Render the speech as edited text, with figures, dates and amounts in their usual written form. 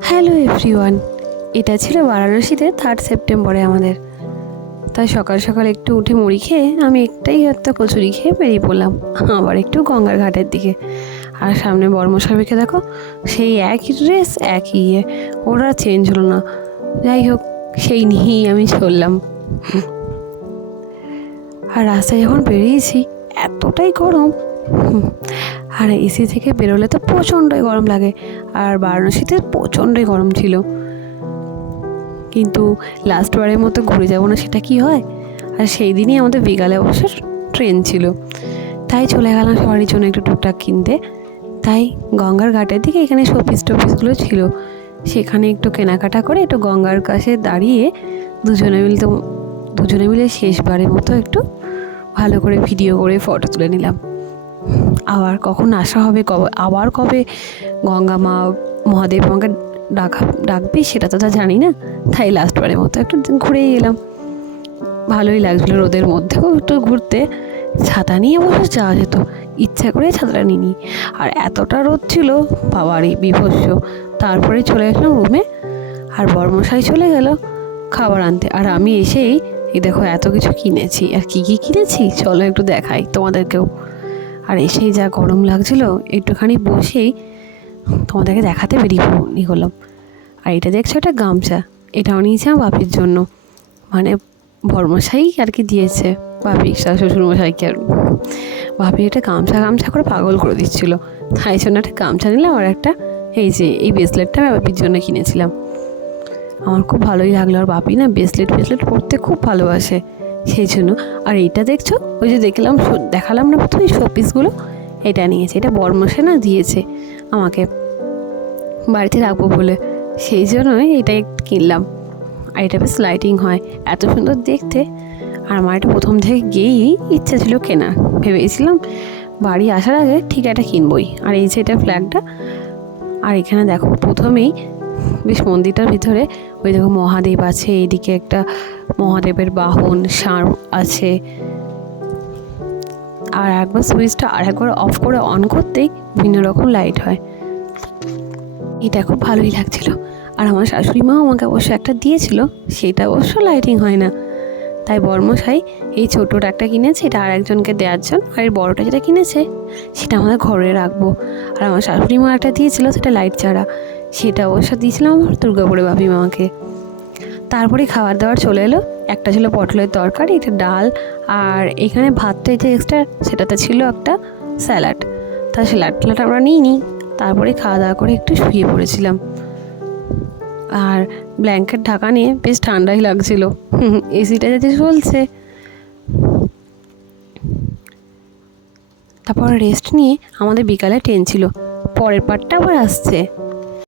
Hello everyone, এটা ছিল বারাণসীতে 3 সেপ্টেম্বরে আমাদের। তাই সকাল সকাল একটু উঠে মুড়ি খেয়ে আমি একটাই একটা কচুরি খেয়ে বেরিয়ে পড়লাম আবার একটু গঙ্গার ঘাটের দিকে। আর সামনে বর্মশাইকে দেখো, সেই একই ড্রেস একই ওরা চেঞ্জ হলো না। যাই হোক, সেই নিয়েই আমি চললাম। আর রাস্তায় যখন বেরিয়েছি এতটাই গরম, আর এসি থেকে বেরোলে তো প্রচণ্ডই গরম লাগে। আর বারাণসীতে প্রচণ্ডই গরম ছিল, কিন্তু লাস্টবারের মতো ঘুরে যাবো না সেটা কি হয়। আর সেই দিনই আমাদের বিকালে অবশ্য ট্রেন ছিল, তাই চলে গেলাম সবারই জন্য একটু টুকটাক কিনতে। তাই গঙ্গার ঘাটের দিকে এখানে শোপিস টোপিসগুলো ছিল, সেখানে একটু কেনাকাটা করে একটু গঙ্গার কাছে দাঁড়িয়ে দুজনে মিলে শেষবারের মতো একটু ভালো করে ভিডিও করে ফটো তুলে নিলাম। আবার কখন আসা হবে, কবে গঙ্গা মা মহাদেব আমাকে ডাকবে সেটা তো জানি না। তাই লাস্টবারের মতো একটু ঘুরেই এলাম। ভালোই লাগছিলো রোদের মধ্যেও একটু ঘুরতে। ছাতা নিয়ে অবশ্য যাওয়া যেত, ইচ্ছা করে ছাতাটা নিইনি। আর এতটা রোদ ছিল, বাবারই বিভৎস। তারপরে চলে গেলাম রুমে, আর বর্মশাই চলে গেল খাবার আনতে। আর আমি এসেই এই দেখো এত কিছু কিনেছি। আর কি কি কিনেছি চলো একটু দেখাই তোমাদেরকেও। আর এসেই যা গরম লাগছিল, একটুখানি বসেই তোমাদেরকে দেখাতে বেরিয়ে হলাম। আর এটা দেখছো, এটা গামছা, এটাও নিয়েছি আমার বাপির জন্য। মানে বর্মশাই আর কি দিয়েছে বাপি শ্বশুরমশাইকে। আর বাপি একটা গামছা করে পাগল করে দিচ্ছিলো, তাই জন্য একটা গামছা নিলাম। আর একটা এই ব্রেসলেটটা আমি বাপির জন্য কিনেছিলাম। আমার খুব ভালোই লাগলো। আর বাপি না ব্রেসলেট পরতে খুব ভালোবাসে, সেই জন্য। আর এইটা দেখছো, ওই যে দেখালাম না প্রথমে শোপিসগুলো, এটা নিয়েছে। এটা বর্মশাই না দিয়েছে আমাকে বাড়িতে রাখবো বলে, সেই জন্যই এটা কিনলাম। আর এটা বেশ লাইটিং হয়, এত সুন্দর দেখতে। আর আমার এটা প্রথম থেকে গিয়েই ইচ্ছা ছিল কেনা, ভেবেছিলাম বাড়ি আসার আগে ঠিক এটা কিনবই। আর এই যে এটা ফ্ল্যাগটা। আর এখানে দেখো প্রথমেই বেশ মন্দিরটার ভিতরে ওই দেখো মহাদেব আছে, এইদিকে একটা মহাদেবের বাহন ষাঁড় আছে। আর একবার সুইচটা একবার অফ করে অন করতেই বিভিন্ন রকম লাইট হয়। এটা খুব ভালোই লাগছিল। আর আমার শাশুড়ি মাও আমাকে অবশ্য একটা দিয়েছিল, সেটা অবশ্য লাইটিং হয় না। তাই বর্মশাই এই ছোটোটা একটা কিনেছে, এটা আর একজনকে দেওয়ার জন্য। আর এই বড়োটা যেটা কিনেছে সেটা আমাদের ঘরে রাখবো। আর আমার শাশুড়ি মা একটা দিয়েছিল, সেটা লাইট ছাড়া, সেটা অবশ্য দিয়েছিলাম আমার দুর্গাপুরে বাপি মামাকে। তারপরে খাবার দাবার চলে এলো। একটা ছিল পটলের তরকারি, এটা ডাল, আর এখানে ভাতটা যে এক্সট্রা সেটাতে ছিল একটা স্যালাড। তা স্যালাড আমরা নিই। তারপরে খাওয়া দাওয়া করে একটু শুয়ে পড়েছিলাম। আর ব্ল্যাঙ্কেট ঢাকা নিয়ে বেশ ঠান্ডাই লাগছিল, এসিটা যাতে চলছে। তারপর রেস্ট নিয়ে আমাদের বিকালে ট্রেন ছিল, পরের পার্টটা আবার আসছে।